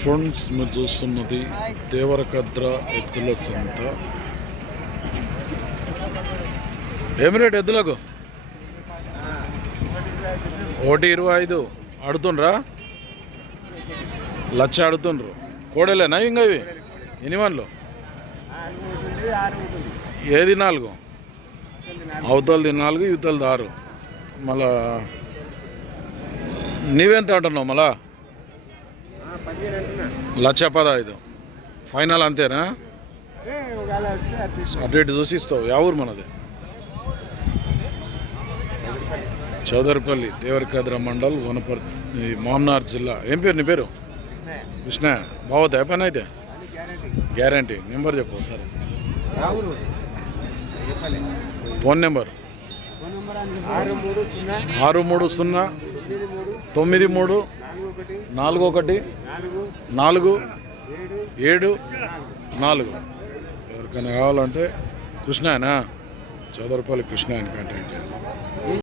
Friends, మీరు చూస్తున్నది దేవరకద్ర ఎద్దుల సంత. ఏమి రేట్ ఎద్దులకు? 1.25 అడుతుండ్రా? 1,00,000 అడుతుండ్రు. కోడలేనా ఇంకా ఇవి? ఎన్ని వన్లు? ఏది 4? అవతలది 4, ఇవతలది 6. మళ్ళా నీవెంత అంటున్నావు? మళ్ళా 1,15,000 ఫైనల్ అంతేనా? అటు ఇటు చూసి ఇస్తావు. యా ఊరు మనది? చౌదరిపల్లి, దేవరకద్ర మండల్, వనపర్తి, మహమ్నార్ జిల్లా. ఏం పేరు నీ పేరు? కృష్ణ. బాగుతాయి పని అయితే? గ్యారంటీ. నెంబర్ చెప్పు సరే. ఫోన్ నెంబర్ 630 93 41 47 ఎవరికైనా కావాలంటే కృష్ణ చౌదరిపల్లి కృష్ణ అని కాంటాక్ట్ చేయాలి.